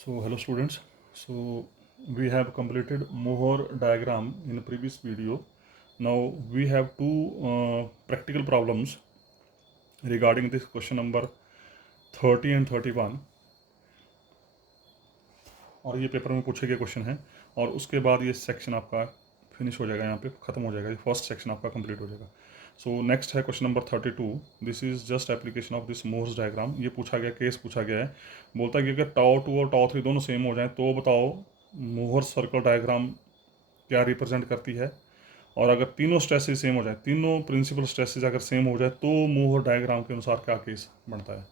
So hello students. So we have completed Mohr diagram in the previous video. Now we have two practical problems regarding this question number 30 and 31 और ये paper में पूछे गए question है और उसके बाद ये सेक्शन आपका फिनिश हो जाएगा, यहाँ पे ख़त्म हो जाएगा, ये फर्स्ट सेक्शन आपका कंप्लीट हो जाएगा. सो नेक्स्ट है question number 32. This is just application of this Mohr's diagram. ये पूछा गया, केस पूछा गया है. बोलता है कि अगर टाओ टू और टाओ थ्री दोनों सेम हो जाएं तो बताओ मोहर सर्कल डायग्राम क्या रिप्रेजेंट करती है. और अगर तीनों स्ट्रेसेस सेम हो जाए, तीनों प्रिंसिपल स्ट्रेसेस अगर सेम हो जाए तो मोहर डायग्राम के अनुसार क्या केस बनता है.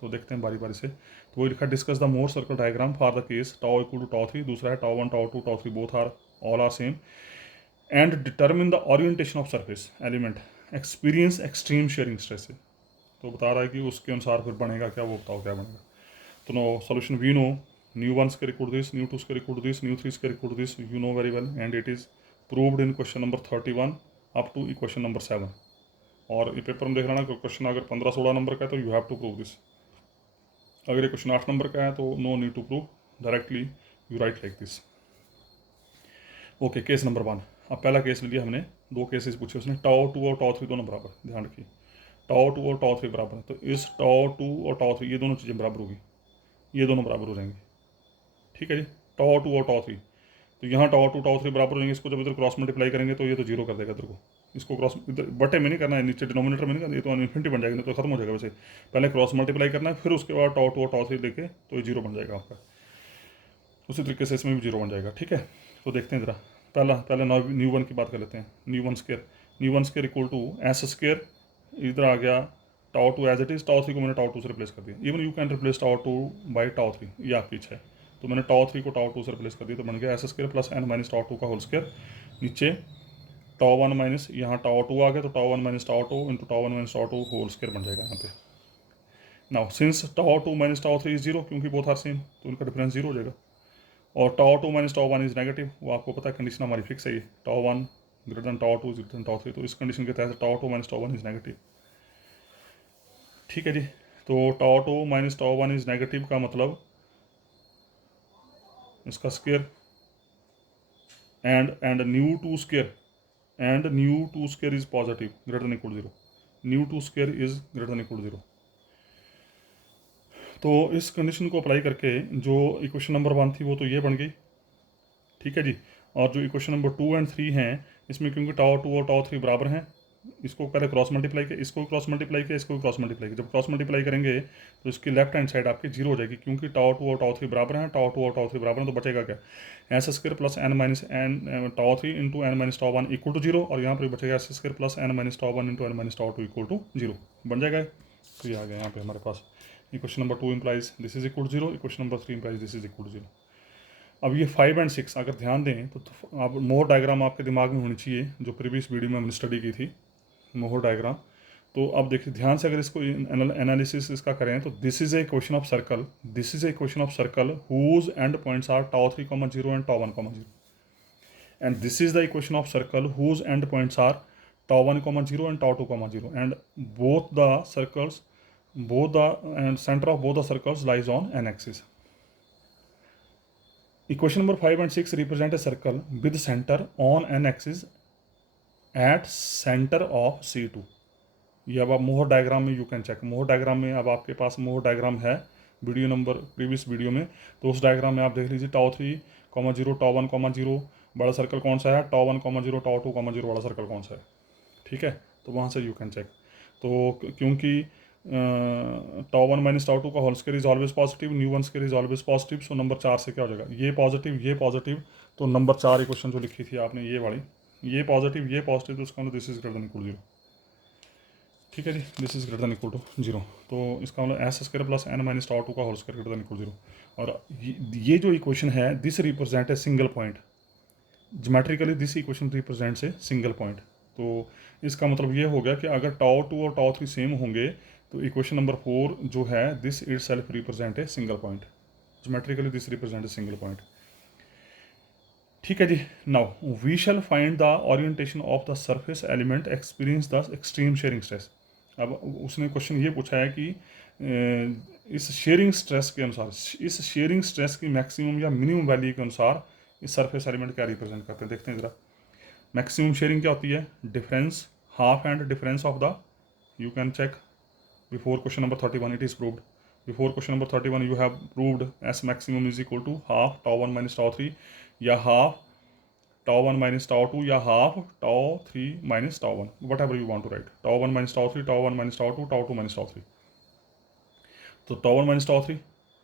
तो देखते हैं बारी बारी से. तो वही लिखा, discuss the Mohr circle diagram for the case tau equal to tau three. दूसरा है tau one tau two tau three both are all are same and determine the orientation of surface element experience extreme shearing stress. तो बता रहा है कि उसके अनुसार फिर बनेगा क्या, वो बताओ क्या बनेगा. तो no solution we know nu one square equal to this, nu two square equal to this, nu three square equal to this. You know very well and it is proved in question number 31 up to question number 7. और ये paper में देख लेना, question अगर 15-16 number का है तो you have to prove this. अगर ये क्वेश्चन 8 नंबर का है तो no need to prove, directly you write like this. Okay, case number 1. अब पहला केस लिया हमने, दो केसेस पूछे उसने. टाओ टू और टाओ थ्री दोनों बराबर, ध्यान रखिए टाओ टू और टाओ थ्री बराबर है. तो इस टाओ टू और टाओ थ्री ये दोनों चीज़ें बराबर होगी, ये दोनों बराबर हो जाएंगी. ठीक है जी, टाओ टू और टाओ थ्री. तो यहाँ टाओ टू टाओ थ्री बराबर हो जाएंगे. इसको जब इधर क्रॉस मल्टीप्लाई करेंगे तो ये तो जीरो कर देगा इधर को. इसको क्रॉस इधर बटे में नहीं करना है, नीचे डिनोमिनेटर में नहीं करना, ये तो इन्फिनिटी बन जाएगा, तो खत्म हो जाएगा. वैसे पहले क्रॉस मल्टीप्लाई करना है, फिर उसके बाद टाओ टू और टाओ थ्री लेके तो ये जीरो बन जाएगा आपका. उसी तरीके से इसमें भी जीरो बन जाएगा. ठीक है, तो देखते हैं ज़रा. पहले न्यू वन की बात कर लेते हैं. Nu one square equal to S square. इधर आ गया tau two as it is, tau three को मैंने टाओ टू से रिप्लेस कर दिया. Even you can replace tau two by tau three, ये आपकी इच्छा है. तो मैंने टाओ थ्री को टाओ टू से रिप्लेस कर दिया, तो बन गया S square plus N minus tau two का होल स्केयर. नीचे टाओ वन माइनस यहाँ टाओ टू आ गया, तो tau one minus tau two into tau one minus tau two whole square बन जाएगा यहाँ पे. Now since tau two minus tau three is zero, क्योंकि बोथ आर सेम तो उनका डिफरेंस जीरो हो जाएगा. और tau two minus tau one is negative, वो आपको पता है कंडीशन हमारी फिक्स है. ये tau one greater than tau two greater than tau three, तो इस कंडीशन के तहत tau two minus tau one is negative. ठीक है जी. तो tau two minus tau one is negative का मतलब इसका square and nu two square is positive greater than equal zero. Nu two square is greater than equal zero. तो इस condition को अप्लाई करके जो इक्वेशन नंबर 1 थी वो तो ये बन गई. ठीक है जी. और जो इक्वेशन नंबर 2 एंड 3 हैं, इसमें क्योंकि टाओ टू और टाओ थ्री बराबर हैं, इसको पहले क्रॉस मल्टीप्लाई किया, इसको क्रॉस मल्टीप्लाई किया, इसको क्रॉस मल्टीप्लाई किया. जब क्रॉस मल्टीप्लाई करेंगे तो इसकी लेफ्ट हैंड साइड आपकी जीरो हो जाएगी, क्योंकि टाओ टू और टाओ थ्री बराबर हैं. टाओ टू और टाओ थ्री बराबर हैं, तो बचेगा क्या, S square plus N minus N tau three into N minus tau one equal to zero. और यहाँ पर बचेगा S square plus N minus tau one into N minus tau two equal to zero. बन जाएगा. तो ये आ गया यहाँ पे हमारे पास. Equation number 2 implies this is equal to zero, equation number 3 implies this is equal to zero. अब ये 5 एंड 6 अगर ध्यान दें तो आप मोहर डायग्राम आपके दिमाग में होनी चाहिए, जो प्रीवियस वीडियो में हमने स्टडी की थी मोहर डायग्राम. तो अब देखिए ध्यान से, अगर इसको एनालिसिस इसका करें तो this is a question of circle, this is a question of circle whose end points are tau three comma zero and tau one comma zero. And this is the equation of circle whose end points are tau one comma zero and tau two comma zero. And both the circles both the and center of both the circles lies on n axis. Equation number 5 and 6 represent a circle with center on n axis at center of C2. ये अब आप मोहर diagram में you can check. मोहर diagram में अब आपके पास मोहर डायग्राम है वीडियो नंबर प्रीवियस वीडियो में, तो उस डायग्राम में आप देख लीजिए tau three comma zero tau one comma zero बड़ा सर्कल कौन सा है, tau one comma zero tau two comma zero बड़ा सर्कल कौन सा है. ठीक है, तो वहाँ से यू कैन चेक. तो क्योंकि tau one minus tau two का whole square is always positive, nu one square is always positive. So number 4 से क्या हो जाएगा, ये पॉजिटिव, तो नंबर 4 इक्वेशन जो लिखी थी आपने ये वाली, ये पॉजिटिव, तो उसका मतलब this is greater than equal zero. ठीक है जी, this is greater than equal to zero. तो इसका मतलब S square plus N minus tau two का whole square greater than equal zero. और ये जो इक्वेशन है this represent a single point. Geometrically this equation represents a single point. तो इसका मतलब ये हो गया कि अगर टाओ टू और टाओ थ्री सेम होंगे तो इक्वेशन नंबर 4 जो है this itself represent a single point. Geometrically this represent a single point. ठीक है जी. Now we shall find the orientation of the surface element experience the extreme shearing stress. अब उसने question ये पूछा है कि इस शेयरिंग स्ट्रेस के अनुसार, इस शेयरिंग स्ट्रेस की मैक्सिमम या मिनिमम वैल्यू के अनुसार इस सरफेस एलिमेंट क्या रिप्रेजेंट करते हैं, देखते हैं ज़रा। मैक्सिमम शेयरिंग क्या होती है, difference, half and difference of the, you can check before question number 31 it is proved, before question number 31 you have proved S maximum is equal to half tau 1 minus tau 3, या half tau 1 minus tau 2, या half tau 3 minus tau 1, whatever you want to write, tau 1 minus tau 3, tau 1 minus tau 2, tau 2 minus tau 3। तो tau 1 minus tau 3,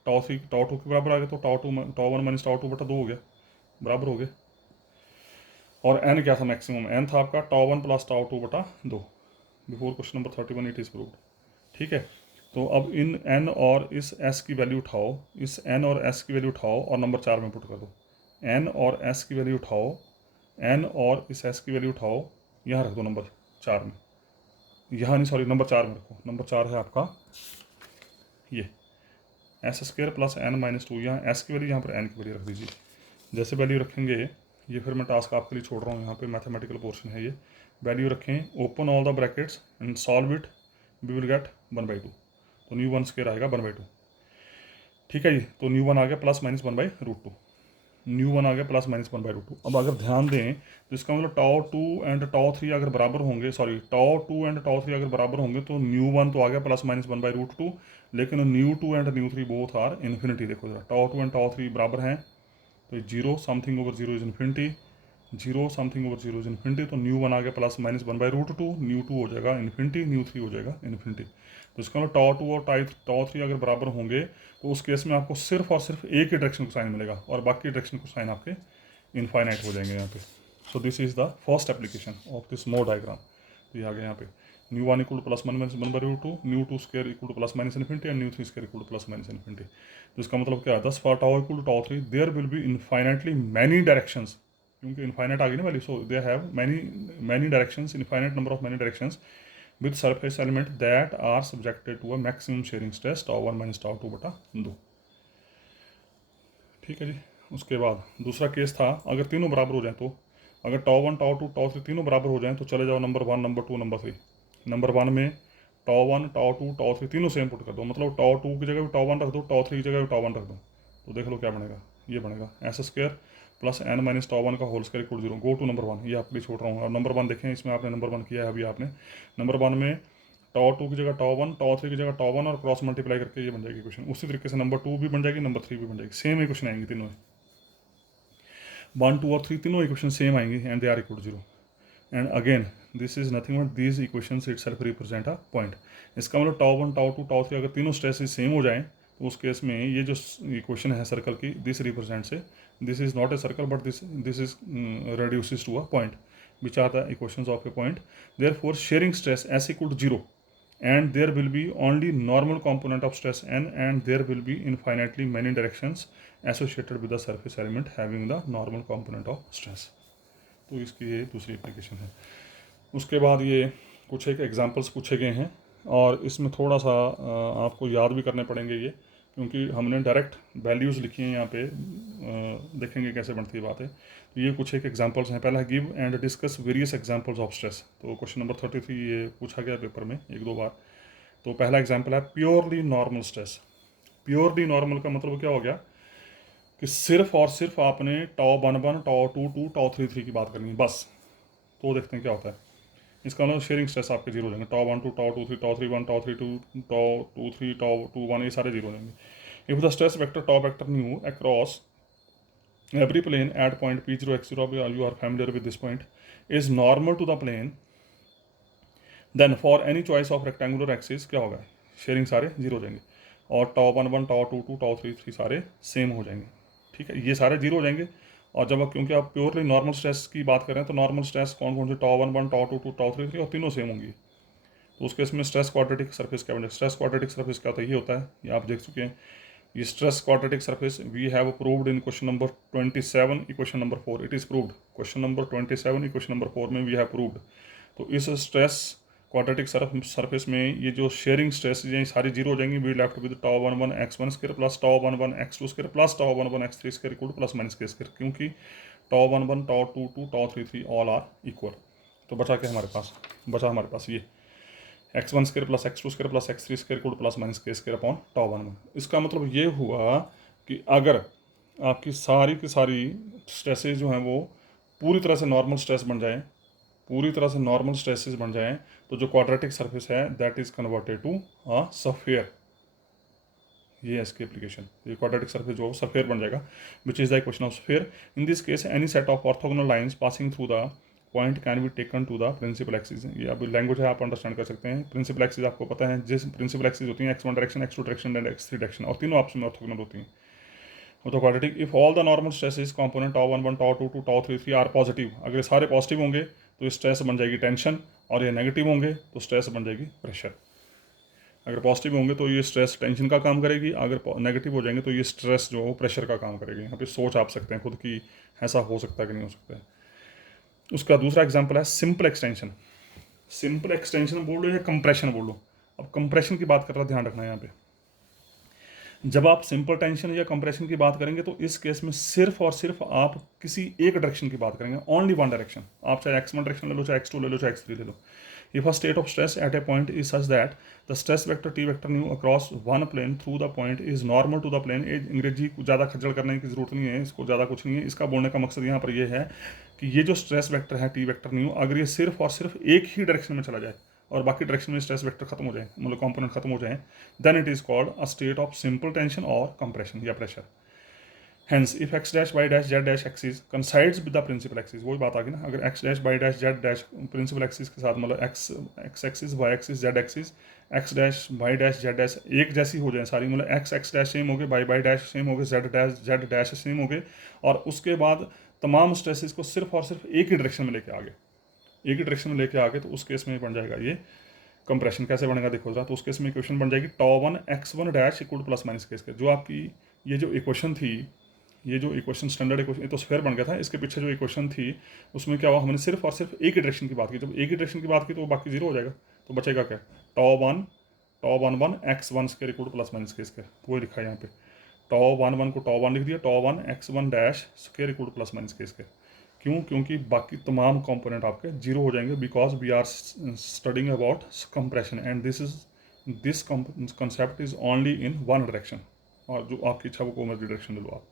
tau 3 tau 2 के बराबर आ गया, तो tau 1 minus tau 2 बटा 2 हो गया, बराबर हो गए। और एन क्या था मैक्सिमम, एन था आपका टाउ 1 प्लस टाउ 2 बटा 2, before question number 31 it is proved. ठीक है, तो अब इन एन और इस एस की वैल्यू उठाओ, इस एन और एस की वैल्यू उठाओ और नंबर 4 में पुट कर दो। एन और एस की वैल्यू उठाओ, एन और इस एस की वैल्यू उठाओ, यहाँ रख दो नंबर 4 में, यहाँ नहीं सॉरी नंबर 4 में रखो, नंबर 4 है आपका ये S square plus N minus 2, यहाँ एस की वैल्यू, यहाँ पर एन की वैल्यू रख दीजिए। जैसे वैल्यू रखेंगे, ये फिर मैं टास्क आपके लिए छोड़ रहा हूँ, यहाँ पे मैथमेटिकल पोर्शन है ये, वैल्यू रखें, open all the brackets and solve it, we will get 1/2, तो न्यू 1 स्क्वायर आएगा 1/2। ठीक है जी, तो न्यू 1 आ गया प्लस माइनस 1/√2, न्यू 1 आ गया प्लस माइनस 1/√2। अब अगर ध्यान दें तो इसका मतलब टाउ 2 एंड टाउ 3 अगर बराबर होंगे, सॉरी टाउ 2 एंड टाउ 3 अगर बराबर होंगे तो न्यू 1 तो आ गया प्लस माइनस 1/√2, लेकिन nu 2 and nu 3 both are infinity. देखो जरा, टाउ 2 एंड टाउ 3 बराबर हैं, तो zero something over zero is infinity, zero something over zero is infinity, तो न्यू 1 आ गया प्लस माइनस 1/√2, न्यू 2 हो जाएगा इन्फिनिटी, न्यू 3 हो जाएगा इन्फिनिटी। तो इसका मतलब टाउ 2 और टाउ 3 अगर बराबर होंगे तो उस केस में आपको सिर्फ और सिर्फ एक ही डायरेक्शन को साइन मिलेगा और बाकी डायरेक्शन को साइन आपके इनफाइनाइट हो जाएंगे यहाँ पे। So this is the first application of this Mohr diagram. तो ये आ गया यहाँ पे nu 1 equal to plus minus 1/√2, nu 2 square equal to plus minus infinity and nu 3 square equal to plus minus infinity. तो इसका मतलब क्या है, thus for tau equal to tau 3 there will be infinitely many directions, क्योंकि infinite आ गई ना value, so they have many directions, infinite number of many directions with surface element that are subjected to a maximum shearing stress tau 1 minus tau 2 बटा 2। ठीक है जी, उसके बाद दूसरा केस था, अगर तीनों बराबर हो जाए, तो अगर टाउ 1 टाउ 2 टाउ 3 तीनों बराबर हो जाएं तो चले जाओ नंबर 1 नंबर 2 नंबर 3। नंबर 1 में टाउ 1 टाउ 2 टाउ 3 तीनों सेम पुट कर दो, मतलब टाउ 2 की जगह भी टाउ 1 रख दो, टाउ 3 की जगह भी टाउ 1 रख दो, तो देख लो क्या बनेगा, ये बनेगा S square plus N minus tau 1 का whole square equal 0। Go to number 1, ये आपके लिए छोड़ रहा हूँ। और नंबर 1 देखें, इसमें आपने नंबर 1 किया है अभी आपने, नंबर 1 में टाउ 2 की जगह टाउ 1, टाउ 3 की जगह टाउ 1 और क्रॉस मल्टीप्लाई करके ये बन जाएगी क्वेश्चन। उसी तरीके से नंबर 2 भी बन जाएगी, नंबर 3 भी बन जाएगी, सेम इक्वेशन आएंगी तीनों, 1 2 और 3 तीनों इक्वेशन सेम आएंगी and they are equal to 0। And again this is nothing but these equations itself represent a point. इसका मतलब टाउ 1 टाउ 2 टाउ 3 अगर तीनों स्ट्रेसेस सेम हो जाएं तो उस केस में ये जो इक्वेशन है सर्कल की, this represents A, this is not a circle but this is reduces to a point which are the equations of a point। therefore shearing stress S equal to 0 and there will be only normal component of stress n and there will be infinitely many directions associated with the surface element having the normal component of stress। तो इसकी ये दूसरी application है। उसके बाद ये कुछ एक एग्जांपल्स पूछे गए हैं और इसमें थोड़ा सा आपको याद भी करने पड़ेंगे ये, क्योंकि हमने डायरेक्ट वैल्यूज़ लिखी हैं यहाँ पे, देखेंगे कैसे बनती है बात है। तो ये कुछ एक एग्जांपल्स हैं। पहला give and discuss various examples of stress, तो क्वेश्चन नंबर 33 ये पूछा गया पेपर में 1-2 बार। तो पहला एग्जाम्पल है purely normal stress. Purely normal का मतलब क्या हो गया कि सिर्फ और सिर्फ आपने टाउ 1 टाउ 2 टाउ 3 की बात करनी है बस। तो देखते हैं क्या होता है। इसका मतलब शेयरिंग स्ट्रेस आपके जीरो हो जाएंगे, tau 1 2 tau 2 3 tau 3 1 tau 3 2 tau 2 3 tau 2 1, ये सारे जीरो हो जाएंगे। If the stress vector tau vector new across every plane at point p0 x0, you are familiar with this point, is normal to the plane, then for any choice of rectangular axis क्या होगा, sharing सारे zero हो जाएंगे और tau 1 1 tau 2 2 tau 3 3 सारे same हो जाएंगे। ठीक है, ये सारे जीरो हो जाएंगे। और जब क्योंकि आप प्योरली नॉर्मल स्ट्रेस की बात करें तो नॉर्मल स्ट्रेस कौन कौन से, टाउ 1 1 टाउ 2 2 टाउ 3 3 और तीनों सेम होंगी। तो उसके इसमें स्ट्रेस क्वाड्रेटिक सरफेस क्या बनेगा, स्ट्रेस क्वाड्रेटिक सरफेस क्या होता है, ये होता है, ये आप देख चुके हैं। ये stress quadratic surface we have proved in question number 27 equation number 4, it is proved. Question number 27 equation number 4 में वी हैव प्रूव्ड। तो इस स्ट्रेस क्वाड्रेटिक सरफेस में ये जो शेयरिंग स्ट्रेस ये सारी जीरो हो जाएंगी। We left with tau 1 1 x1 square plus tau 1 1 x2 square plus tau 1 1 x3 square equal to plus minus के स्क्वायर, क्योंकि tau 1 1 tau 2 2 tau 3 3 all are equal. तो बचा के हमारे पास, बचा हमारे पास ये x1 square plus x2 square plus x3 square equal to plus minus k square upon tau 1 1। इसका मतलब ये हुआ कि अगर आपकी सारी की सारी स्ट्रेसेस जो हैं वो पूरी तरह से नॉर्मल स्ट्रेस बन जाएं, पूरी तरह से नॉर्मल स्ट्रेसेस बन जाएं, तो जो क्वाड्रेटिक सरफेस है that is converted to a sphere. ये है इसकी एप्लीकेशन, ये क्वाड्रेटिक सर्फेस जो सफेयर बन जाएगा, which is the equation of sphere. In this case any set of orthogonal lines passing through the point can be taken to the principal axis. ये अब language है, आप अंडरस्टैंड कर सकते हैं। प्रिंसिपल एक्सिस आपको पता है, जिस प्रिंसिपल एक्सिस होती है x1 direction, x2 direction and x3 direction, और तीनों आपस में ऑर्थोगोनल होती हैं। तो quadratic if all the normal stresses component tau 1 1 tau 2 2 tau 3 3 are positive, अगर सारे पॉजिटिव होंगे तो स्ट्रेस बन जाएगी टेंशन, और ये नेगेटिव होंगे तो स्ट्रेस बन जाएगी प्रेशर। अगर पॉजिटिव होंगे तो ये स्ट्रेस टेंशन का काम करेगी, अगर नेगेटिव हो जाएंगे तो ये स्ट्रेस जो प्रेशर का काम करेगी। यहाँ पे सोच आप सकते हैं खुद की ऐसा हो सकता है कि नहीं हो सकता है। उसका दूसरा एग्जाम्पल है सिंपल एक्सटेंशन। सिंपल एक्सटेंशन बोल लो या कंप्रेशन बोल लो। अब कंप्रेशन की बात कर रहा, ध्यान रखना है यहाँ पे, जब आप सिंपल टेंशन या कंप्रेशन की बात करेंगे तो इस केस में सिर्फ और सिर्फ आप किसी एक डायरेक्शन की बात करेंगे, ओनली वन डायरेक्शन। आप चाहे x1 डायरेक्शन ले लो, चाहे x2 ले लो, चाहे x3 ले लो। If a state of stress at a point is such that the stress vector t vector nu across one plane through the point is normal to the plane। ये अंग्रेजी ज़्यादा खज्जल करने की जरूरत नहीं है, इसको ज़्यादा कुछ नहीं है। इसका बोलने का मकसद यहाँ पर ये है कि ये जो स्ट्रेस वेक्टर है टी वेक्टर न्यू, अगर ये सिर्फ और सिर्फ एक ही डायरेक्शन में चला जाए और बाकी डायरेक्शन में स्ट्रेस वेक्टर खत्म हो जाए, मतलब कंपोनेंट खत्म हो जाए, then it is called a state of simple tension और कंप्रेशन या pressure. Hence, if x dash y dash z dash axis coincides with the principal axis, वही बात आ गई ना, अगर x dash y dash z dash principal axis के साथ, मतलब x axis y axis z axis x dash y dash z dash एक जैसी हो जाए सारी, मतलब x डैश सेम हो गए, y डैश सेम हो गए, z डैश सेम हो गए, और उसके बाद तमाम स्ट्रेसेस को सिर्फ और सिर्फ एक ही डायरेक्शन में लेके आ गए, एक ही डायरेक्शन में लेके आ गए, तो उस केस में बन जाएगा ये कंप्रेशन। कैसे बनेगा देखो जरा, तो उस केस में इक्वेशन बन जाएगी tau 1 x1 dash equal to plus minus के। जो आपकी ये जो इक्वेशन थी, ये जो इक्वेशन स्टैंडर्ड इक्वेशन, ये तो स्फेयर बन गया था, इसके पीछे जो इक्वेशन थी उसमें क्या हुआ, हमने सिर्फ और सिर्फ एक ही डायरेक्शन की बात की। जब एक ही डायरेक्शन की बात की तो बाकी जीरो हो जाएगा, तो बचेगा क्या, tau 1 1 x1 square equal to plus minus के स्क्वायर। वो लिखा है यहाँ पे, tau 1 1 को tau 1 लिख दिया, tau 1 x1 dash square equal to plus minus के स्क्वायर। क्यों, क्योंकि बाकी तमाम कंपोनेंट आपके जीरो हो जाएंगे, because we are studying about compression and this concept is only in one direction, और जो आपकी इच्छा वो कोई मर्जी डायरेक्शन ले लो आप।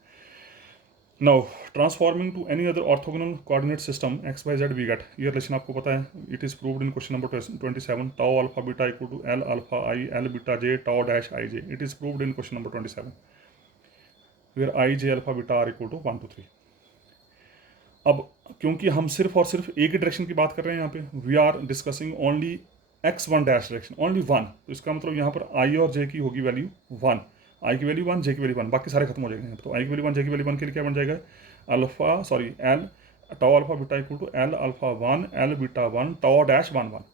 Now transforming to any other orthogonal coordinate system x y z we get, ये रिलेशन आपको पता है, it is proved in question number 27, tau alpha beta equal to L alpha I L beta j tau dash I j, it is proved in question number 27 where I j alpha beta are equal to 1 to 3। अब क्योंकि हम सिर्फ और सिर्फ एक ही direction की बात कर रहे हैं, यहाँ पे we are discussing only x1 dash direction, only one, तो इसका मतलब यहाँ पर I और j की होगी वैल्यू 1, आई की वैल्यू 1, जे की वैल्यू 1, बाकी सारे खत्म हो जाएंगे। तो आई की वैल्यू 1, जे की वैल्यू 1 के लिए क्या बन जाएगा, L tau alpha beta equal to L alpha 1 L beta 1 tau dash 1 1,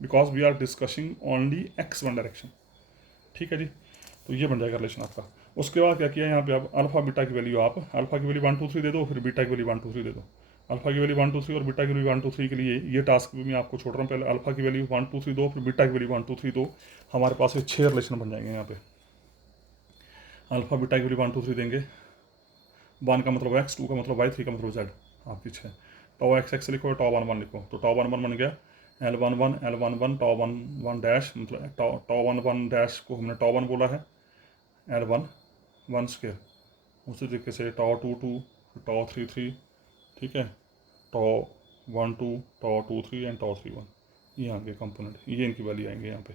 because we are discussing only x1 direction. ठीक है जी, तो ये बन जाएगा रिलेशन आपका। उसके बाद क्या किया यहाँ पे, आप अल्फा बीटा की वैल्यू, आप अल्फा की वैल्यू 1 2 3 दे दो, फिर बीटा की वैल्यू 1 2 3 दे दो। अल्फा की वैल्यू 1 2 3 और बीटा की वैल्यू 1 2 3 के लिए ये टास्क भी मैं आपको छोड़ रहा हूँ। पहले अल्फा की वैल्यू 1 2 3 दो, फिर बीटा की वैल्यू 1 2 3 दो, हमारे पास ये 6 रिलेशन बन जाएंगे यहाँ पे। अल्फा बीटा की वैल्यू 1 2 3 देंगे, 1 का मतलब x, 2 का मतलब y, 3 का मतलब z, आपकी 6। टाउ एक्स एक्स लिखो, टाउ 1 1 लिखो, तो टाउ 1 1 बन गया L 1 1 L 1 1 टाउ 1 1 डैश, मतलब टाउ 1 1 डैश को हमने टाउ 1 बोला है, L 1 1 स्क्वायर, उसी तरीके से टाउ 2 2 टाउ 3 3, ठीक है, टाउ 1 2 टाउ 2 3 एंड टाउ 3 1, ये आगे कंपोनेंट, ये इनकी वैल्यू आएंगे यहाँ पे।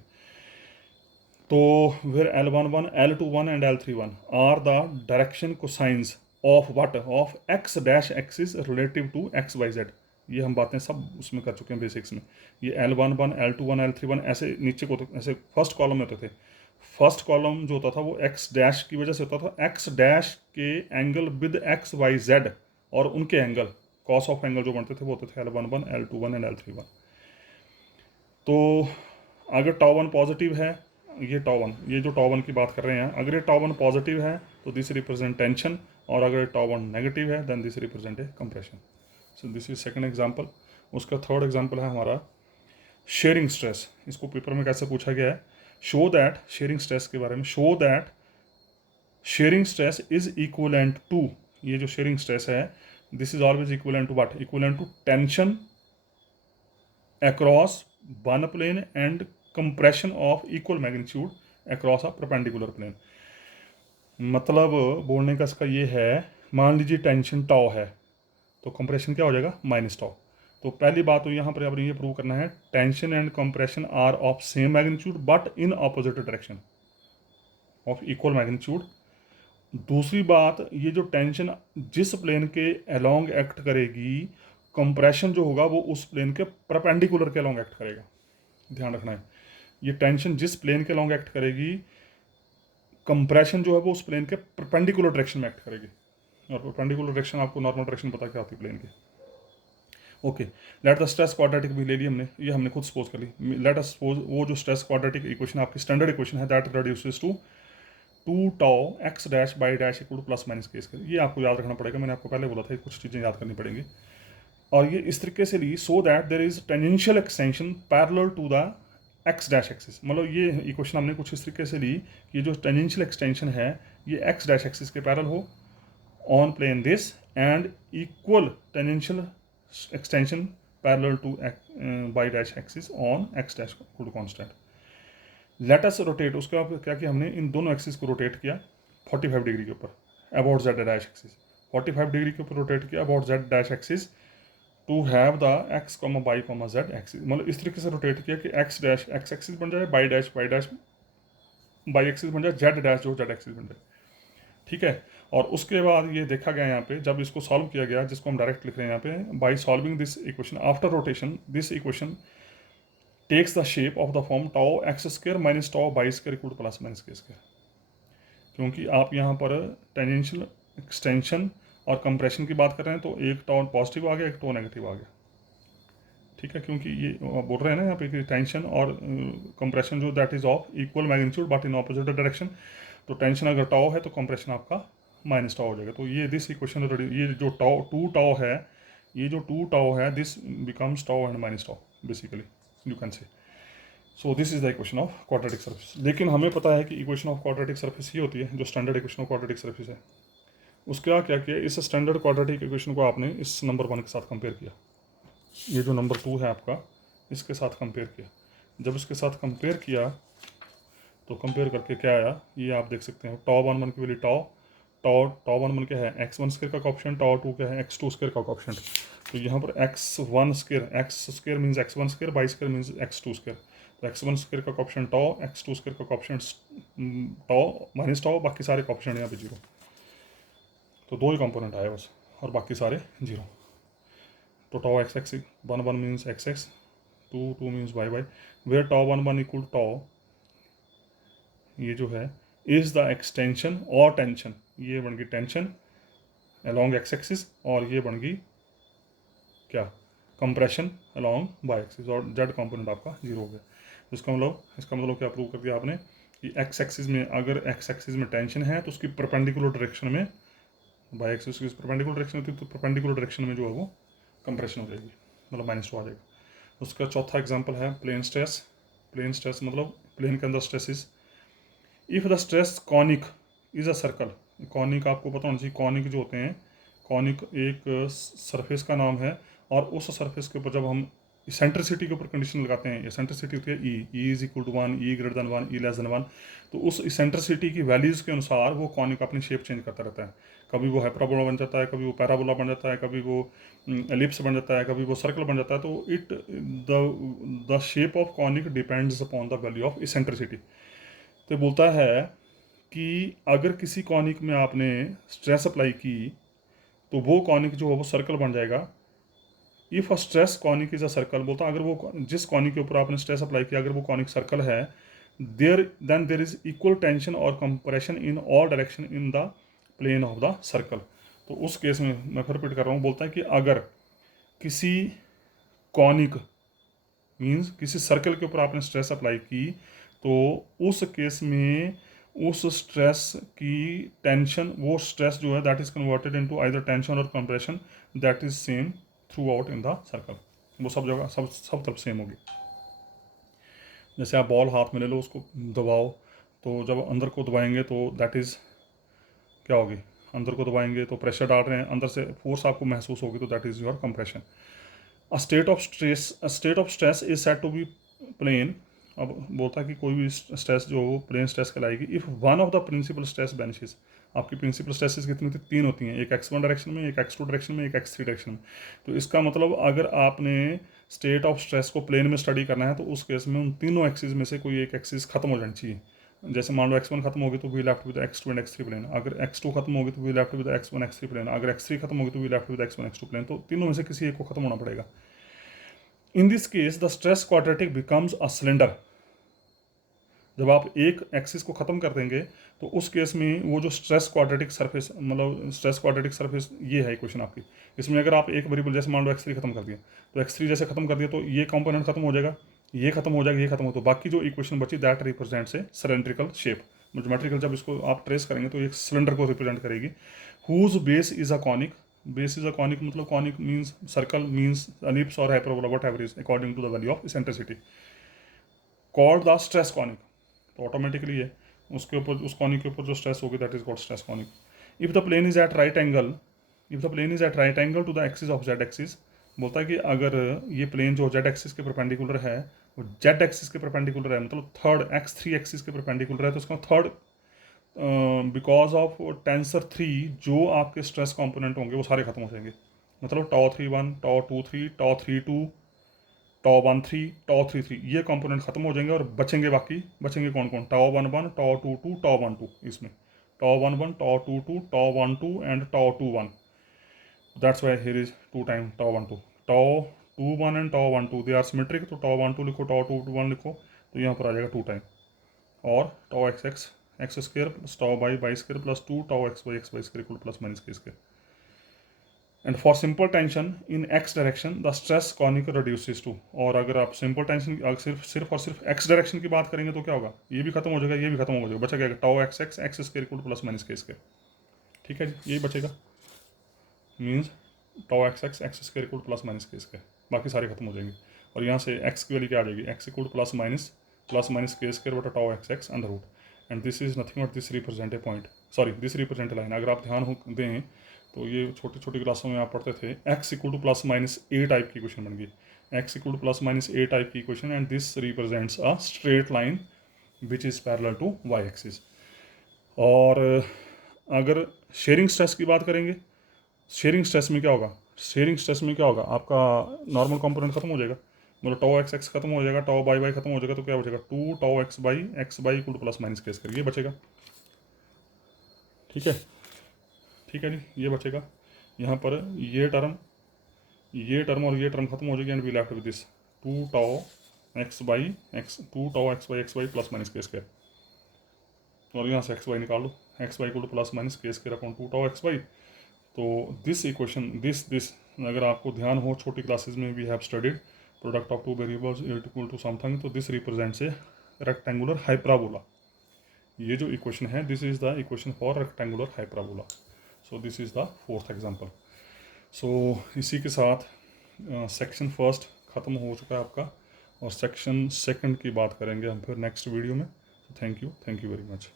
तो where L1 1 L2 1 and L3 1 are the direction cosines of what, of x dash axis relative to X Y Z. ये हम बातें सब उसमें कर चुके हैं बेसिक्स में। ये L1 1 L2 1 L3 1 ऐसे नीचे को ऐसे फर्स्ट कॉलम में होते थे। फर्स्ट कॉलम जो होता था वो x डैश की वजह से होता था, x डैश के angle with X Y Z और उनके एंगल कॉस ऑफ एंगल जो बनते थे वो होते थे L1 1 L2 1 एंड L3 1। तो अगर टाउ 1 पॉजिटिव है, ये टाउ 1, ये जो टाउ 1 की बात कर रहे हैं, अगर ये टाउ 1 पॉजिटिव है तो दिस रिप्रेजेंट टेंशन, और अगर टाउ 1 नेगेटिव है then this represent a compression. So this is second example. उसका थर्ड एग्जांपल है हमारा शेयरिंग स्ट्रेस। इसको पेपर में कैसे पूछा गया है, शो दैट, शेयरिंग स्ट्रेस के बारे में, show that shearing stress is equivalent to, ये जो शेयरिंग स्ट्रेस है this is always equivalent to what, equivalent to tension across one plane and compression of equal magnitude across a perpendicular plane. मतलब बोलने का इसका ये है, मान लीजिए टेंशन टाउ है तो कंप्रेशन क्या हो जाएगा, माइनस टाउ। तो पहली बात तो यहाँ पर आपने ये प्रूव करना है tension and compression are of same magnitude but in opposite direction of equal magnitude. दूसरी बात, ये जो टेंशन जिस प्लेन के अलोंग एक्ट करेगी, कंप्रेशन जो होगा वो उस प्लेन के परपेंडिकुलर के अलोंग एक्ट करेगा। ध्यान रखना है, ये टेंशन जिस प्लेन के अलोंग एक्ट करेगी, कंप्रेशन जो है वो उस प्लेन के परपेंडिकुलर डायरेक्शन में एक्ट करेगी। और परपेंडिकुलर डायरेक्शन आपको नॉर्मल डायरेक्शन पता क्या होती है प्लेन की। Okay, let the stress quadratic भी ले ली हमने, ये हमने खुद सपोज कर ली। लेट अस सपोज वो जो स्ट्रेस क्वाड्रेटिक इक्वेशन आपकी स्टैंडर्ड इक्वेशन है that reduces to 2 tau X dash Y dash equal to plus minus के स्क्वायर। ये आपको याद रखना पड़ेगा, मैंने आपको पहले बोला था कुछ चीज़ें याद करनी पड़ेंगी। और ये इस तरीके से ली so that there is tangential extension parallel to the x dash axis. मतलब ये इक्वेशन हमने कुछ इस तरीके से ली कि जो टेंजेंशियल एक्सटेंशन है ये एक्स डैश एक्सिस के पैरेलल हो on plane this and equal tangential extension parallel to Y dash axis on X dash equal to constant. Let us rotate, उसके बाद क्या किया हमने, इन दोनों एक्सिस को रोटेट किया 45 डिग्री के ऊपर about Z dash axis. 45 degree के ऊपर रोटेट किया about Z dash axis to have the X comma Y comma Z axis. मतलब इस तरीके से रोटेट किया कि एक्स डैश एक्स एक्सिस बन जाए, बाई डैश बाई एक्सिस बन जाए, जेड डैश जो जेड एक्सिस बन जाए। ठीक है, और उसके बाद ये देखा गया यहाँ पे जब इसको सॉल्व किया गया, जिसको हम डायरेक्ट लिख रहे हैं यहाँ पे, by solving this equation after rotation this equation takes the shape of the form tau X square minus tau Y square equal to plus minus के स्क्वायर। क्योंकि आप यहाँ पर टेंजेंशियल एक्सटेंशन और कंप्रेशन की बात कर रहे हैं तो एक टाउ पॉजिटिव आ गया, एक टाउ नेगेटिव आ गया। ठीक है, क्योंकि ये बोल रहे हैं ना यहाँ पे कि टेंशन और कंप्रेशन जो that is of equal magnitude but in opposite direction. तो टेंशन अगर टाउ है तो कंप्रेशन आपका माइनस टाउ हो जाएगा। तो ये दिस इक्वेशन, ये जो टाउ 2 टाउ है, ये जो 2 टाउ है this becomes tau and minus tau basically you can say. So this is the equation of quadratic surface. लेकिन हमें पता है कि इक्वेशन ऑफ क्वाड्रेटिक सरफेस ही होती है जो standard equation of quadratic surface है। उसका क्या किया, इस स्टैंडर्ड क्वाड्रेटिक इक्वेशन को आपने इस नंबर 1 के साथ कंपेयर किया, ये जो नंबर 2 है आपका इसके साथ कंपेयर किया। जब इसके साथ कंपेयर किया तो कंपेयर करके क्या आया ये आप देख सकते हैं। टाउ 1 की वैल्यू टाउ 1 क्या है, x1 स्क्वायर का ऑप्शन, टाउ 2 क्या है, x2 स्क्वायर का ऑप्शन। तो यहाँ पर x1 square, x square means x1 square, by square means x2 square. तो x1 स्क्वायर का ऑप्शन टाउ, x2 स्क्वायर का ऑप्शन टाउ माइनस टाउ, बाकी सारे का ऑप्शन यहाँ पे 0। तो 2 ही कंपोनेंट आए बस और बाकी सारे 0। तो tau X X 1 means X X, 2 means Y Y, where tau 1 equal tau ये जो है इज द एक्सटेंशन और टेंशन, ये बन गई टेंशन अलॉन्ग एक्स एक्सिस और ये बन गई क्या, कंप्रेशन अलॉन्ग वाई एक्सिस, और जेड कंपोनेंट आपका 0 हो गया। इसका मतलब क्या प्रूव कर दिया आपने कि एक्स एक्सिस में, अगर एक्स एक्सिस में टेंशन है तो उसकी परपेंडिकुलर डायरेक्शन में, वाई एक्सिस की परपेंडिकुलर डायरेक्शन होती है तो परपेंडिकुलर डायरेक्शन में जो है वो कंप्रेशन हो जाएगी, मतलब माइनस 2 आ जाएगा। उसका चौथा एग्जांपल है प्लेन स्ट्रेस। प्लेन स्ट्रेस मतलब प्लेन के अंदर stresses. If the stress conic is a circle, conic आपको पता होना चाहिए, कॉनिक जो होते हैं, कॉनिक एक सरफेस का नाम है और उस सरफेस के ऊपर जब हम सेंट्रिसिटी के ऊपर कंडीशन लगाते हैं, ये सेंट्रिसिटी होती है E is equal to 1, E greater than 1, E less than 1। तो उस सेंट्रिसिटी की वैल्यूज़ के अनुसार वो कॉनिक अपनी शेप चेंज करता रहता है। कभी वो हाइपरबोला बन जाता है, कभी वो पैराबोला बन जाता है, कभी वो एलिप्स बन जाता है, कभी वो सर्कल बन जाता है। तो it the shape of conic depends upon the value of eccentricity. तो बोलता है कि अगर किसी कॉनिक में आपने स्ट्रेस अप्लाई की तो वो कॉनिक जो है वो सर्कल बन जाएगा। If a stress conic is a circle, बोलता अगर वो जिस कॉनिक के ऊपर आपने स्ट्रेस अप्लाई किया अगर वो कॉनिक सर्कल है, देर इज इक्वल टेंशन और compression in all direction in the plane of the circle. तो उस केस में मैं फिर रिपीट कर रहा हूँ, बोलता है कि अगर किसी कॉनिक मीन्स किसी सर्कल के ऊपर आपने स्ट्रेस अप्लाई की तो उस केस में उस स्ट्रेस की टेंशन, वो स्ट्रेस जो है that is converted into either tension और compression that is same throughout in the circle. वो सब जगह सब तरफ सेम होगी। जैसे आप बॉल हाथ में ले लो, उसको दबाओ, तो जब अंदर को दबाएंगे तो दैट इज़ क्या होगी, अंदर को दबाएंगे तो प्रेशर डाल रहे हैं, अंदर से फोर्स आपको महसूस होगी तो that is your compression. A state of stress is said to be plane. अब बोलता है कि कोई भी स्ट्रेस जो हो प्लेन स्ट्रेस कहलाएगी if one of the principal stress vanishes. आपकी प्रिंसिपल स्ट्रेसेस कितनी होती है? 3 होती हैं, एक x1 डायरेक्शन में, एक x2 डायरेक्शन में, एक x3 डायरेक्शन में। तो इसका मतलब अगर आपने स्टेट ऑफ स्ट्रेस को प्लेन में स्टडी करना है तो उस केस में उन तीनों एक्सिस में से कोई एक एक्सिस खत्म हो जानी चाहिए। जैसे मान लो x1 खत्म होगी तो we left with x2 and x3 plane, अगर x2 खत्म होगी तो we left with x1 x3 plane, अगर x3 खत्म होगी तो we left with x1 x2 plane. तो तीनों में से किसी एक को खत्म होना पड़ेगा। इन this case the stress quadratic becomes a cylinder. जब आप एक एक्सिस को खत्म कर देंगे तो उस केस में वो जो स्ट्रेस क्वाड्रेटिक सरफेस, मतलब स्ट्रेस क्वाड्रेटिक सरफेस, ये है इक्वेशन आपकी। इसमें अगर आप एक वेरिएबल जैसे मान लो x3 खत्म कर दिया, तो x3 जैसे खत्म कर दिया तो ये कंपोनेंट खत्म हो जाएगा, ये खत्म हो जाएगा, ये खत्म हो, तो बाकी जो इक्वेशन बची that represents A cylindrical shape. Geometrical जब इसको आप ट्रेस करेंगे तो एक सिलेंडर को रिप्रेजेंट करेगी। Whose base is a conic. Base is a conic मतलब conic means circle means ellipse और hyperbola whatever is according to the value of eccentricity, called the stress conic. तो automatically है उसके ऊपर, उस conic के ऊपर जो स्ट्रेस होगी that is called stress conic. If the plane is at right angle, if the plane is at right angle to the axis of Z axis. बोलता है कि अगर ये प्लेन जो जेड एक्सिस के परपेंडिकुलर है वो जेड एक्सिस के परपेंडिकुलर है, मतलब थर्ड x3 एक्सिस के परपेंडिकुलर है, तो उसका थर्ड बिकॉज ऑफ टेंसर 3 जो आपके स्ट्रेस कंपोनेंट होंगे वो सारे खत्म हो जाएंगे। मतलब τ31, τ23, τ32, τ13, τ33 ये कंपोनेंट खत्म हो जाएंगे और बचेंगे बाकी, बचेंगे कौन कौन? τ11, τ22, τ12 इसमें τ11, τ22, τ12 and τ21। That's why here is 2 time τ12, τ21 and τ12 they are symmetric, तो τ12 लिखो, τ21 लिखो, तो यहाँ पर आ जाएगा 2 टाइम। और tau x x x square plus tau y y square plus 2 tau x y square equal plus minus के square. And for simple tension in x direction the stress conic reduces to. और अगर आप simple tension सिर्फ और सिर्फ x direction की बात करेंगे तो क्या होगा? ये भी खत्म हो जाएगा, ये भी खत्म हो जाएगा, बचा क्या? Tau X x x square equal plus minus के स्क्र। ठीक है जी, यही बचेगा, means tau X x x square equal plus minus के स्क्र, बाकी सारे खत्म हो जाएंगे। और यहाँ से एक्स की वैल्यू क्या आ जाएगी? एक्स इक्वल प्लस माइनस के स्क्र बटा tau X X under root, and this is nothing but this represent a point, sorry this represent line. अगर आप ध्यान दें तो ये छोटी छोटी क्लासों में आप पढ़ते थे x equal to plus minus a type की इक्वेशन बन गई, x equal to plus minus a type की equation, and this represents a straight line which is parallel to y axis. और अगर शेयरिंग स्ट्रेस की बात करेंगे, शेयरिंग स्ट्रेस में क्या होगा? शेयरिंग स्ट्रेस में क्या होगा? आपका नॉर्मल कंपोनेंट खत्म हो जाएगा, मतलब टाउ एक्स एक्स खत्म हो जाएगा, टाउ बाई बाई खत्म हो जाएगा, तो क्या बचेगा? 2 tau x y equal to plus minus के स्क्वायर, ये बचेगा। ठीक है, ठीक है जी, ये बचेगा। यहाँ पर ये टर्म और ये टर्म खत्म हो जाएगी, and we left with this 2 tau x y x y plus minus के स्क्वायर। और यहाँ से एक्स बाई निकाल लो, x y equal to plus minus के square upon 2 tau x y. तो दिस इक्वेशन दिस अगर आपको ध्यान हो छोटी क्लासेस में we have studied product of two variables equal to something, तो this represents a rectangular hyperbola. ये जो इक्वेशन है this is the equation for rectangular hyperbola. So this is the fourth example. So इसी के साथ section first ख़त्म हो चुका है आपका, और सेक्शन सेकंड की बात करेंगे हम फिर नेक्स्ट वीडियो में। Thank you very much.